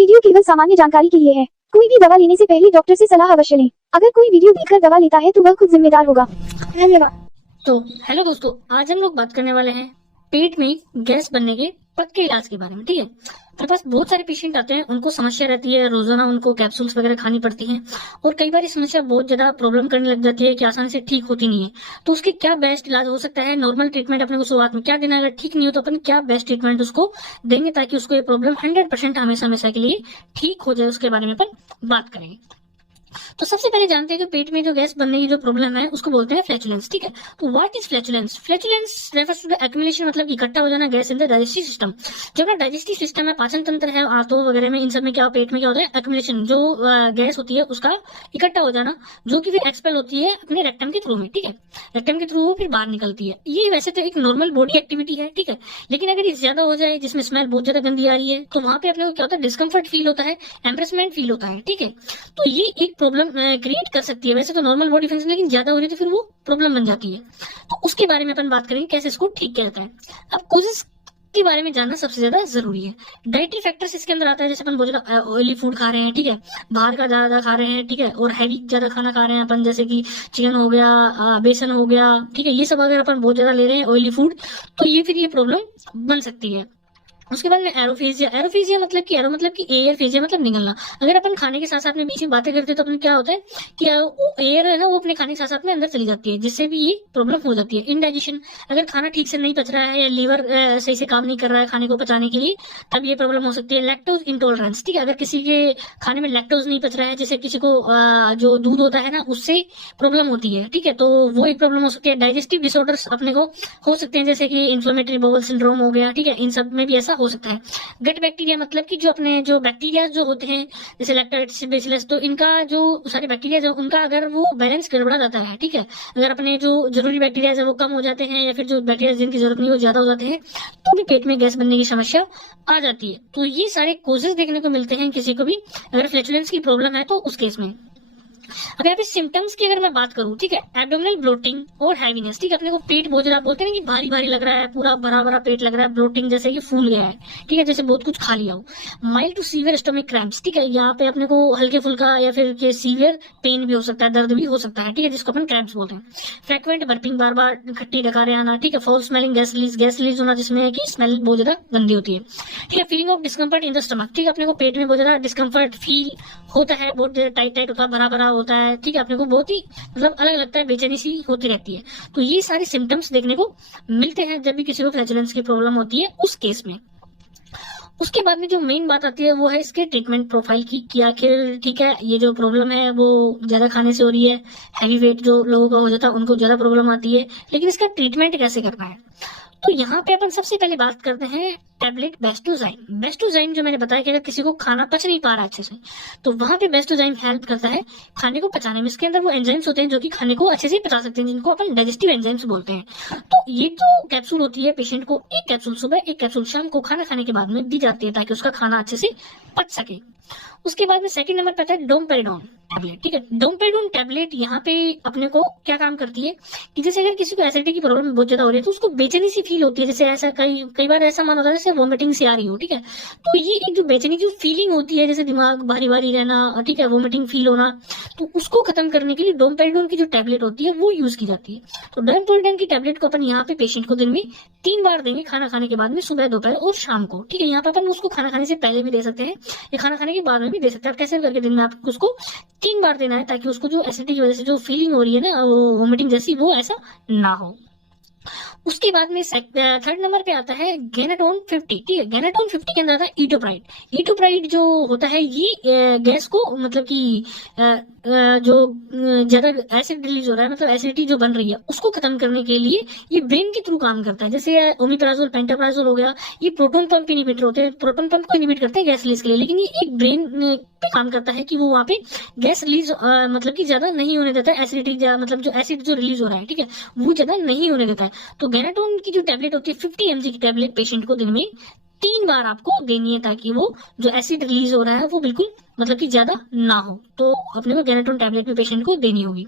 Video केवल सामान्य जानकारी के लिए है। कोई भी दवा लेने से पहले डॉक्टर से सलाह अवश्य लें। अगर कोई वीडियो देखकर दवा लेता है तो वह खुद जिम्मेदार होगा। धन्यवाद। तो हेलो दोस्तों, आज हम लोग बात करने वाले हैं पेट में गैस बनने के पक्के इलाज के बारे में। ठीक है, हमारे पास बहुत सारे पेशेंट आते हैं, उनको समस्या रहती है, रोजाना उनको कैप्सूल्स वगैरह खानी पड़ती हैं और कई बार ये समस्या बहुत ज्यादा प्रॉब्लम करने लग जाती है कि आसानी से ठीक होती नहीं है। तो उसके क्या बेस्ट इलाज हो सकता है, नॉर्मल ट्रीटमेंट अपने को शुरुआत में क्या देना है, अगर ठीक नहीं हो तो अपन क्या बेस्ट ट्रीटमेंट उसको देंगे ताकि उसको ये प्रॉब्लम 100% हमेशा हमेशा के लिए ठीक हो जाए, उसके बारे में अपन बात करेंगे। तो सबसे पहले जानते हैं कि पेट में जो गैस बनने की जो प्रॉब्लम है उसको बोलते हैं फ्लैचुलेंस। ठीक है, तो what is flatulence? Flatulence refers to the accumulation, मतलब इकट्ठा हो जाना gas in the digestive system. जो अपना डाइजेस्टिव सिस्टम है, पाचन तंत्र है, आंतों वगैरह में, इन सब में क्या पेट में क्या होता है, एक्युमुलेशन, जो गैस होती है उसका इकट्ठा हो जाना, जो कि फिर एक्सपेल होती है अपने रेक्टम के थ्रू में। ठीक है, रेक्टम के थ्रू वो फिर बाहर निकलती है। ये वैसे तो एक नॉर्मल बॉडी एक्टिविटी है, ठीक है, लेकिन अगर ये ज्यादा हो जाए, जिसमें स्मेल बहुत ज्यादा गंदी आ रही है, तो वहां पे अपने को क्या होता है, डिस्कम्फर्ट फील होता है, एम्प्रेसमेंट फील होता है। ठीक है, तो ये एक प्रॉब्लम क्रिएट कर सकती है। वैसे तो नॉर्मल बॉडी फंक्शन, लेकिन ज्यादा हो रही है तो फिर वो प्रॉब्लम बन जाती है। तो उसके बारे में अपन बात करेंगे कैसे इसको ठीक किया जाता है। अब कोशिश के बारे में जानना सबसे ज्यादा जरूरी है। डाइटरी फैक्टर्स इसके अंदर आता है, जैसे अपन बहुत ज्यादा ऑयली फूड खा रहे हैं, ठीक है, बाहर का ज्यादा खा रहे हैं, ठीक है, और हैवी ज्यादा खाना खा रहे हैं अपन, जैसे कि चिकन हो गया, बेसन हो गया, ठीक है, ये सब अगर अपन बहुत ज्यादा ले रहे हैं ऑयली फूड, तो ये फिर ये प्रॉब्लम बन सकती है। उसके बाद में एरोफेजिया। एरोफेजिया मतलब कि एरो मतलब कि एयर, फेजिया मतलब निगलना। अगर अपन खाने के साथ साथ में बीच में बातें करते हैं तो अपन क्या होता है कि एयर है ना, वो अपने खाने के साथ साथ में अंदर चली जाती है, जिससे भी ये प्रॉब्लम हो जाती है। इनडाइजेशन, अगर खाना ठीक से नहीं पच रहा है या लीवर सही से काम नहीं कर रहा है खाने को पचाने के लिए, तब ये प्रॉब्लम हो सकती है। लैक्टोज इंटॉलरेंस, ठीक है, अगर किसी के खाने में लैक्टोज नहीं पच रहा है, जैसे किसी को जो दूध होता है ना उससे प्रॉब्लम होती है, ठीक है, तो वो एक प्रॉब्लम हो सकती है। डाइजेस्टिव डिसऑर्डर्स अपने को हो सकते हैं, जैसे कि इन्फ्लेमेटरी बाउल सिंड्रोम हो गया, ठीक है, इन सब में भी ऐसा हो सकता है। गट बैक्टीरिया मतलब कि जो अपने जो बैक्टीरिया जो होते हैं, जैसे लैक्टोबैसिलस बेसिलस, तो इनका जो सारे बैक्टीरिया जो उनका अगर वो बैलेंस गड़बड़ा जाता है, ठीक है, अगर अपने जो जरूरी बैक्टीरिया है वो कम हो जाते हैं या फिर जो बैक्टीरिया जिनकी जरूरत नहीं वो ज्यादा हो जाते हैं, तो भी पेट में गैस बनने की समस्या आ जाती है। तो ये सारे कोजेस देखने को मिलते हैं किसी को भी अगर फ्लैचुलेंस की प्रॉब्लम है तो उस केस में। अब यहाँ पे सिम्टम्स की अगर मैं बात करूँ, ठीक है, एब्डोमिनल ब्लोटिंग और हैवीनेस, ठीक है, अपने को पेट बहुत ज्यादा बोलते हैं कि भारी भारी लग रहा है, पूरा भरा भरा पेट लग रहा है, ब्लोटिंग जैसे कि फूल गया है, ठीक है, जैसे बहुत कुछ खा लिया हो। Mild to severe stomach cramps, ठीक है, यहाँ पे अपने को हल्के फुल्का या फिर सीवियर पेन भी हो सकता है, दर्द भी हो सकता है, ठीक है, जिसको अपन क्रैम्प्स बोलते हैं। फ्रेक्वेंट बर्पिंग, बार बार खट्टी डकारे आना, ठीक है, फाउल स्मेलिंग, गैस रिलीज होना, जिसमें है कि स्मेल बहुत ज्यादा गंदी होती है। ठीक है, feeling of discomfort in the stomach, ठीक है, अपने को पेट में बहुत ज्यादा डिस्कम्फर्ट फील होता है, बहुत टाइट टाइट होता है, भरा भरा होता है, ठीक है, अपने को बहुत ही मतलब अलग लगता है, बेचैनी सी होती रहती है। तो ये सारे सिम्टम्स देखने को मिलते हैं जब भी किसी को फ्लैचुलेंस की प्रॉब्लम होती है उस केस में। उसके बाद में जो मेन बात आती है वो है इसके ट्रीटमेंट प्रोफाइल की, कि आखिर ठीक है ये जो प्रॉब्लम है वो ज्यादा खाने से हो रही है, हैवी वेट जो लोगों का हो जाता है उनको ज्यादा प्रॉब्लम आती है, लेकिन इसका ट्रीटमेंट कैसे करना है। तो यहाँ पे अपन सबसे पहले बात करते हैं टैबलेट बेस्टोजाइम। बेस्टोजाइम जो मैंने बताया कि अगर किसी को खाना पच नहीं पा रहा अच्छे से, तो वहां पे बेस्टोजाइम हेल्प करता है खाने को पचाने में। इसके अंदर वो एंजाइम्स होते हैं जो कि खाने को अच्छे से पचा सकते हैं, जिनको अपन डाइजेस्टिव एंजाइम्स बोलते हैं। तो ये जो कैप्सूल होती है, पेशेंट को एक कैप्सूल सुबह एक कैप्सूल शाम को खाना खाने के बाद में दी जाती है ताकि उसका खाना अच्छे से पच सके। उसके बाद में सेकंड नंबर पे आता है डोमपेरिडोन टैबलेट, ठीक है, डोमपेरिडोन टैबलेट यहाँ पे अपने को क्या काम करती है कि जैसे अगर किसी को एसिडिटी की प्रॉब्लम बहुत ज्यादा हो रही है तो उसको बेचैनी सी फील होती है, जैसे ऐसा कई बार ऐसा मन होता है जैसे वोमिटिंग सी आ रही हो, ठीक है, तो ये एक जो बेचैनी जो फीलिंग होती है, जैसे दिमाग भारी भारी रहना, ठीक है, वोमिटिंग फील होना, तो उसको खत्म करने के लिए डोमपेरिडोन की जो टैबलेट होती है वो यूज की जाती है। तो डोमपेरिडोन की टैबलेट को अपन यहाँ पे पेशेंट को दिन में 3 बार देंगे, खाना खाने के बाद में, सुबह दोपहर और शाम को, ठीक है, यहाँ पे अपन उसको खाना खाने से पहले भी दे सकते हैं या खाना खाने के बाद में भी दे सकते हैं। कैसे करके दिन में आपको उसको 3 बार देना है ताकि उसको जो एसिडिटी की वजह से जो फीलिंग हो रही है ना, वोमिटिंग जैसी, वो ऐसा ना हो। उसके बाद में थर्ड नंबर पे आता है गेनाटोन 50, ठीक है, गेनाटोन 50 के अंदर आता है ईटोप्राइड। ईटोप्राइड जो होता है ये गैस को मतलब कि जो ज्यादा एसिड रिलीज हो रहा है, मतलब एसिडिटी जो बन रही है उसको खत्म करने के लिए ये ब्रेन के थ्रू काम करता है। जैसे ओमिप्राजोल, पेंटाप्राजोल हो गया, ये प्रोटोन पंप इनिबिटर होते हैं, प्रोटोन पंप को इनिबिट करते हैं गैस रिलीज के लिए, लेकिन ये एक ब्रेन पे काम करता है कि वो वहाँ पे गैस रिलीज मतलब कि ज्यादा नहीं होने देता है, एसिडिटी मतलब जो एसिड जो रिलीज हो रहा है, ठीक है, वो ज्यादा नहीं होने देता है। तो गेनाटोन की जो टैबलेट होती है 50 mg की टैबलेट पेशेंट को दिन में 3 बार आपको देनी है ताकि वो जो एसिड रिलीज हो रहा है वो बिल्कुल मतलब कि ज्यादा ना हो। तो अपने को गेनाटोन टैबलेट भी पेशेंट को देनी होगी।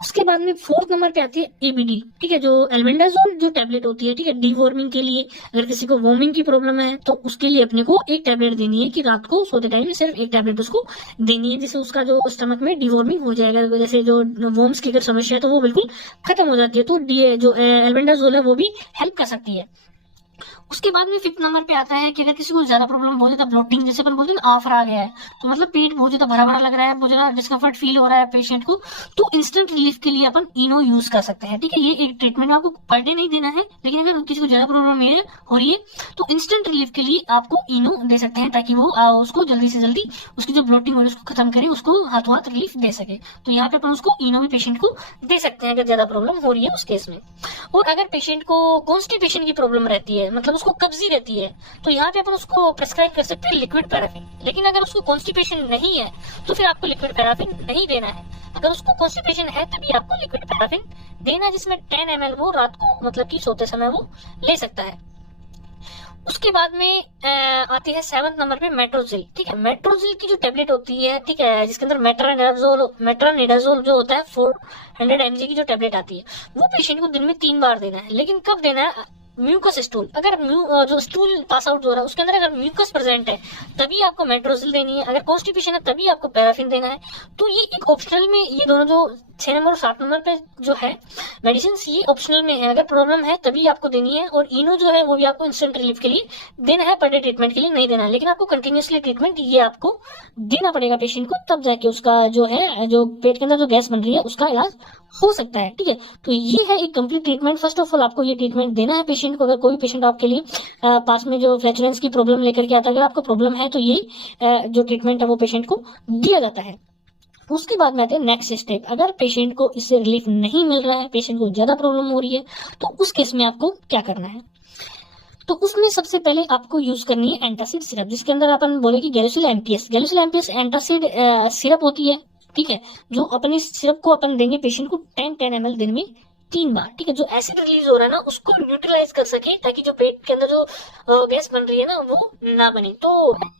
उसके बाद में फोर्थ नंबर पे आती है एबीडी, ठीक है, जो एल्बेंडाजोल जो टैबलेट होती है, ठीक है, डीवॉर्मिंग के लिए। अगर किसी को वॉर्मिंग की प्रॉब्लम है तो उसके लिए अपने को एक टैबलेट देनी है कि रात को सोते टाइम सिर्फ एक टैबलेट उसको देनी है, जिससे उसका जो स्टमक में डीवॉर्मिंग हो जाएगा। जैसे जो वॉर्म्स की अगर समस्या है तो वो बिल्कुल खत्म हो जाती है। तो जो एल्बेंडाजोल है वो भी हेल्प कर सकती है। उसके बाद में फिफ्थ नंबर पे आता है कि अगर किसी को ज्यादा प्रॉब्लम, बहुत ज्यादा ब्लोटिंग, जैसे अपन बोलते हैं ना, आफरा आ गया है, तो मतलब पेट बहुत ज्यादा भरा भरा लग रहा है, बहुत ज्यादा डिस्कम्फर्ट फील हो रहा है पेशेंट को, तो इंस्टेंट रिलीफ के लिए अपन इनो यूज कर सकते हैं, ठीक है। ये एक ट्रीटमेंट आपको पर डे नहीं देना है, लेकिन अगर किसी को ज्यादा प्रॉब्लम हो रही है तो इंस्टेंट रिलीफ के लिए आपको इनो दे सकते हैं, ताकि वो उसको जल्दी से जल्दी उसकी जो ब्लोटिंग हो रही है उसको खत्म करे, उसको हाथों हाथ रिलीफ दे सके। तो यहाँ पे अपन उसको इनो भी पेशेंट को दे सकते हैं अगर ज्यादा प्रॉब्लम हो रही है उस केस में। और अगर पेशेंट को कॉन्स्टिपेशन की प्रॉब्लम रहती है, मतलब उसको कब्जी रहती है, तो यहाँ पे अपन उसको प्रेस्क्राइब कर सकते हैं लिक्विड पैराफिन। लेकिन अगर उसको कॉन्स्टिपेशन नहीं है तो फिर आपको लिक्विड पैराफिन नहीं देना है। अगर उसको कॉन्स्टिपेशन है तभी आपको लिक्विड पैराफिन देना है, जिसमें 10 ml वो रात को मतलब कि सोते समय वो ले सकता है। उसके बाद में आती है 7th नंबर पे मेट्रोजिल, ठीक है। मेट्रोजिल की जो टेबलेट होती है, ठीक है, जिसके अंदर मेट्रोनिडाजोल जो होता है 400 mg की जो टेबलेट आती है, वो पेशेंट को दिन में 3 बार देना है। लेकिन कब देना है? म्यूकस स्टूल, अगर जो स्टूल पास आउट हो रहा है उसके अंदर अगर म्यूकस प्रेजेंट है तभी आपको मेट्रोजिल देनी है, अगर कॉन्स्टिपेशन है तभी आपको पैराफिन देना है। तो ये एक ऑप्शनल में, ये दोनों जो 6 नंबर और 7 नंबर पे जो है मेडिसिन, ये ऑप्शनल में है, अगर प्रॉब्लम है तभी आपको देनी है। और इनो जो है वो भी आपको इंस्टेंट रिलीफ के लिए देना है, पर डे ट्रीटमेंट के लिए नहीं देना है। लेकिन आपको कंटिन्यूसली ट्रीटमेंट ये आपको देना पड़ेगा पेशेंट को, तब जाके उसका जो है, जो पेट के अंदर जो गैस बन रही है उसका इलाज हो सकता है, ठीक है। तो ये है एक complete treatment. First of all आपको ये ट्रीटमेंट देना है पेशेंट को। अगर कोई पेशेंट आपके लिए पास में जो फ्लैचुलेंस की प्रॉब्लम लेकर के आता है, अगर आपको प्रॉब्लम है तो ये जो ट्रीटमेंट है वो पेशेंट को दिया जाता है। उसके बाद में आते हैं नेक्स्ट स्टेप। अगर पेशेंट को इससे रिलीफ नहीं मिल रहा है, पेशेंट को ज्यादा प्रॉब्लम हो रही है, तो उस केस में आपको क्या करना है? तो उसमें सबसे पहले आपको यूज करनी है एंटासिड सिरप, जिसके अंदर अपन बोले कि गैलोसिल एमपीएस एंटासिड सिरप होती है, ठीक है। जो अपन इस सिरप को अपन देंगे पेशेंट को 10 ml दिन में 3 बार, ठीक है। जो एसिड रिलीज हो रहा है ना उसको न्यूट्रलाइज कर सके, ताकि जो पेट के अंदर जो गैस बन रही है ना वो ना बने। तो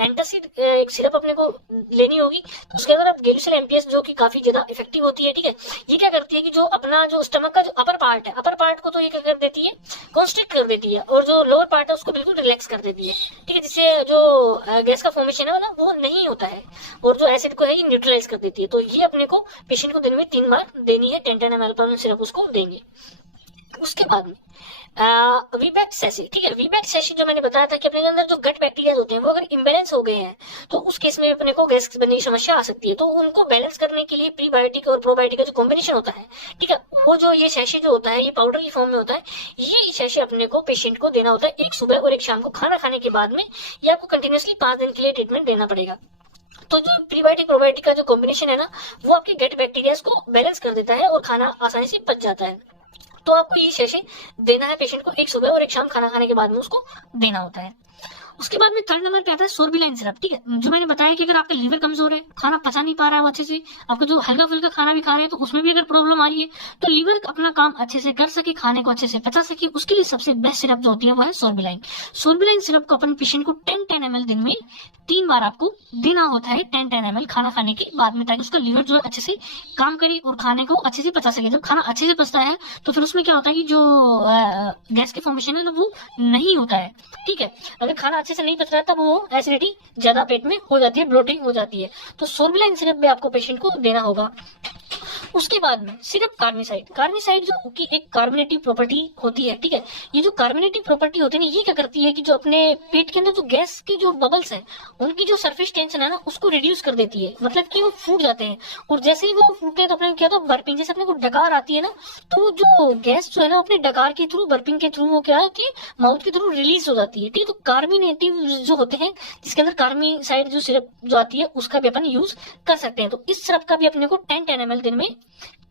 एंटासिड एक सिरप अपने को लेनी होगी। तो उसके अंदर आप गैलोसिल एमपीएस, जो कि काफी ज्यादा इफेक्टिव होती है, ठीक है। ये क्या करती है कि जो अपना जो स्टमक का जो अपर पार्ट है, अपर पार्ट को तो ये क्या कर देती है, कॉन्स्ट्रिक्ट कर देती है, और जो लोअर पार्ट है उसको बिल्कुल रिलैक्स कर देती है, ठीक है, जिससे जो गैस का फॉर्मेशन है ना वो नहीं होता है, और जो एसिड को है ये न्यूट्रलाइज कर देती है। तो ये अपने को पेशेंट को दिन में 3 बार देनी है, 10 ml पर सिरप उसको देंगे। उसके बाद में वीबैक सैशी, ठीक है। वीबैक सैशी जो मैंने बताया था कि अपने अंदर जो गट बैक्टीरिया होते हैं वो अगर इम्बेलेंस हो गए हैं तो उस केस में अपने को गैस बनने की समस्या आ सकती है। तो उनको बैलेंस करने के लिए प्रीबायोटिक और प्रोबायोटिक का जो कॉम्बिनेशन होता है, ठीक है, वो जो ये सैशी जो होता है ये पाउडर की फॉर्म में होता है। ये सैशी अपने को पेशेंट को देना होता है, एक सुबह और एक शाम को खाना खाने के बाद में। ये आपको कंटिन्यूसली 5 दिन के लिए ट्रीटमेंट देना पड़ेगा। तो जो प्रीबायोटिक प्रोबायोटिक का जो कॉम्बिनेशन है ना वो आपके गट बैक्टीरिया को बैलेंस कर देता है और खाना आसानी से पच जाता है। तो आपको ये सेशन देना है पेशेंट को, एक सुबह और एक शाम खाना खाने के बाद में उसको देना होता है। उसके बाद में 3rd नंबर पे आता है सोर्बिलाइन सिरप, ठीक है। जो मैंने बताया कि अगर आपका लीवर कमजोर है, खाना पचा नहीं पा रहा है वो अच्छे से, आपका जो हल्का फुल्का खाना भी खा रहे हैं तो उसमें भी अगर प्रॉब्लम आ रही है, तो लीवर अपना काम अच्छे से कर सके, खाने को अच्छे से पचा सके, उसके लिए सबसे बेस्ट सिरप जो होती है वो है सोर्बिलाइन। सोर्बिलाइन सिरप को अपन पेशेंट को 10 ml दिन में 3 बार आपको देना होता है, 10 ml खाना खाने के बाद में, ताकि उसका लीवर जो है अच्छे से काम करे और खाने को अच्छे से पचा सके। जब खाना अच्छे से पचता है तो फिर उसमें क्या होता है कि जो गैस के फॉर्मेशन है ना वो नहीं होता है, ठीक है। अगर खाना अच्छे से नहीं पच रहा है तब वो एसिडिटी ज्यादा पेट में हो जाती है, ब्लोटिंग हो जाती है। तो सोर्बिलाइन सिरप भी आपको पेशेंट को देना होगा। उसके बाद में सिर्फ कार्बोनिसाइड जो कि एक कार्बोनेटिव प्रॉपर्टी होती है, ठीक है। ये जो कार्बोनेटिव प्रॉपर्टी होती है ना ये क्या करती है कि जो अपने पेट के अंदर जो गैस की जो बबल्स है उनकी जो सरफेस टेंशन है ना उसको रिड्यूस कर देती है, मतलब कि वो फूट जाते हैं। और जैसे ही वो फूटते हैं तो अपने क्या, तो बर्पिंग, जैसे अपने को डकार आती है ना, तो जो गैस जो है ना अपने डकार के थ्रू, बर्पिंग के थ्रू वो क्या होती है, माउथ के थ्रू रिलीज हो जाती है, ठीक है। तो कार्बोनेटिव जो होते हैं जिसके अंदर कार्बोनिसाइड जो सिरप जो आती है उसका भी अपन यूज कर सकते हैं। तो इस सिरप का भी अपने को 10 ml दिन में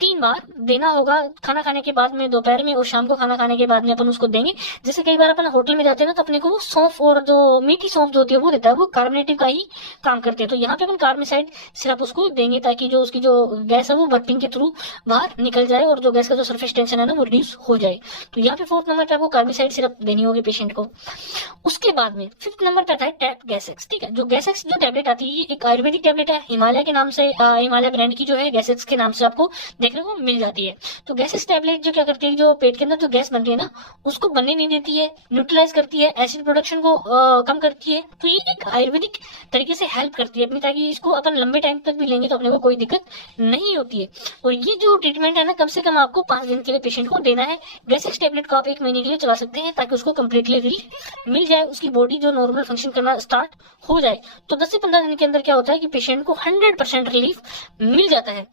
3 बार देना होगा, खाना खाने के बाद में, दोपहर में और शाम को खाना खाने के बाद में अपन उसको देंगे। जैसे कई बार अपन होटल में जाते हैं ना तो अपने को वो सौंफ और जो मीठी सौंफ जो होती है वो देता है, वो कार्बोनेटिव का ही काम करते हैं। तो यहाँ पे अपन कार्बोनिसाइड सिरप उसको देंगे ताकि जो उसकी जो गैस है वो बर्पिंग के थ्रू बाहर निकल जाए और जो गैस का जो सरफेस टेंशन है ना वो रिड्यूस हो जाए। तो यहाँ पे 4th नंबर पे आपको कार्बोनिसाइड सिरप देनी होगी पेशेंट को। उसके बाद में 5th नंबर पे आता है टैप गैसेक्स, ठीक है। जो गैसेक्स जो टेबलेट आती है ये एक आयुर्वेदिक टेबलेट है, हिमालय के नाम से, हिमालय ब्रांड की जो है गैसेक्स के नाम से आपको आपको देखने को मिल जाती है। तो गैसेस टैबलेट जो क्या करती है, जो पेट के अंदर जो गैस बन रही है ना उसको बनने नहीं देती है, न्यूट्रलाइज करती है, एसिड प्रोडक्शन को कम करती है। तो ये एक आयुर्वेदिक तरीके से हेल्प करती है अपनी, ताकि इसको अपन लंबे टाइम तक भी लेंगे तो अपने को कोई दिक्कत नहीं होती है। और ये जो ट्रीटमेंट है ना कम से कम आपको 5 दिन के लिए पेशेंट को देना है। गैसेस टैबलेट को आप 1 महीने के लिए चला सकते हैं ताकि उसको कंप्लीटली रिलीफ मिल जाए, उसकी बॉडी जो नॉर्मल फंक्शन करना स्टार्ट हो जाए। तो 10 से 15 दिन के अंदर क्या होता है कि पेशेंट को 100% रिलीफ मिल जाता है।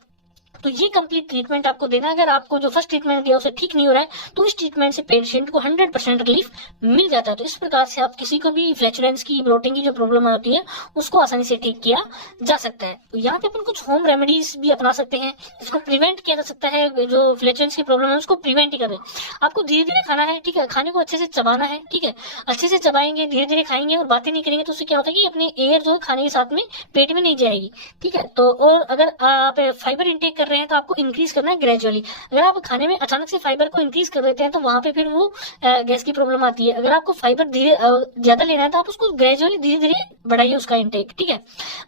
तो ये कंप्लीट ट्रीटमेंट आपको देना है। अगर आपको जो फर्स्ट ट्रीटमेंट दिया उसे ठीक नहीं हो रहा है तो इस ट्रीटमेंट से पेशेंट को 100% रिलीफ मिल जाता है। तो इस प्रकार से आप किसी को भी फ्लैचुलेंस की, ब्लोटिंग की जो प्रॉब्लम होती है उसको आसानी से ठीक किया जा सकता है। तो यहाँ पे अपन कुछ होम रेमेडीज भी अपना सकते हैं, इसको प्रिवेंट किया जा सकता है। जो फ्लैचुलेंस की प्रॉब्लम है उसको प्रिवेंट ही करें। आपको धीरे धीरे खाना है, ठीक है, खाने को अच्छे से चबाना है, ठीक है, अच्छे से चबाएंगे, धीरे धीरे खाएंगे और बातें नहीं करेंगे तो उससे क्या होता है कि अपने एयर जो है खाने के साथ में पेट में नहीं जाएगी, ठीक है। तो और अगर आप फाइबर इंटेक कर रहे हैं तो आपको इंक्रीज करना है ग्रेजुअली। अगर आप खाने में अचानक से फाइबर को इंक्रीज कर देते हैं तो वहां पे फिर वो गैस की प्रॉब्लम आती है। अगर आपको फाइबर धीरे ज्यादा लेना है तो आप उसको ग्रेजुअली धीरे धीरे बढ़ाइए उसका इंटेक, ठीक है।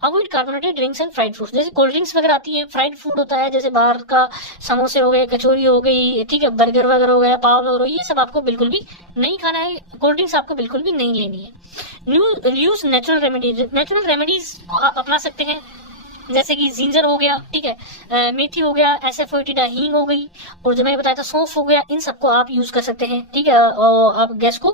Avoid carbonated drinks and fried foods, जैसे कोल्ड ड्रिंक्स वगैरह आती है, फ्राइड फूड होता है जैसे बाहर का समोसे हो गए, कचौरी हो गई, ठीक है, बर्गर वगैरह हो गया, पाव वगैरह, ये सब आपको बिल्कुल भी नहीं खाना है। कोल्ड ड्रिंक्स आपको बिल्कुल भी नहीं लेनी है। Use natural remedies, natural remedies को आप अपना सकते हैं जैसे कि जिंजर हो गया, ठीक है, मेथी हो गया, एसएफओटीडा हींग हो गई, और जो मैंने बताया था सौंफ हो गया। इन सबको आप यूज कर सकते हैं, ठीक है, और आप गैस को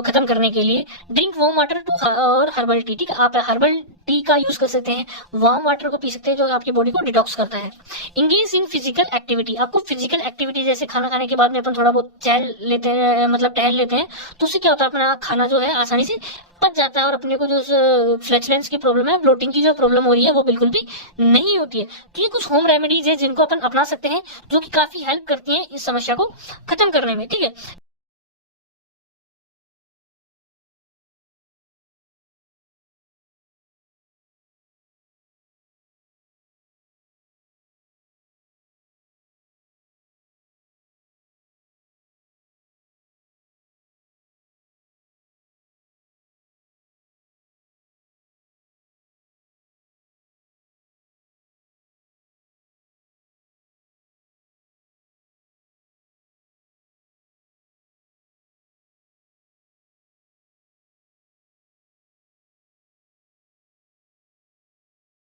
खत्म करने के लिए। ड्रिंक वार्म वाटर टू और हर्बल टी, ठीक है, आप हर्बल टी का यूज कर सकते हैं, वार्म वाटर को पी सकते हैं जो आपकी बॉडी को डिटॉक्स करता है। इंगेज इन फिजिकल एक्टिविटी, आपको फिजिकल एक्टिविटी जैसे खाना खाने के बाद में अपन थोड़ा बहुत चल लेते हैं, मतलब टहल लेते हैं, तो उससे क्या होता है अपना खाना जो है आसानी से पच जाता है और अपने को जो फ्लैचुलेंस की प्रॉब्लम है, ब्लोटिंग की जो प्रॉब्लम हो रही है वो बिल्कुल भी नहीं होती है। तो ये कुछ होम रेमेडीज है जिनको अपन अपना सकते हैं जो कि काफी हेल्प करती हैं इस समस्या को खत्म करने में, ठीक है।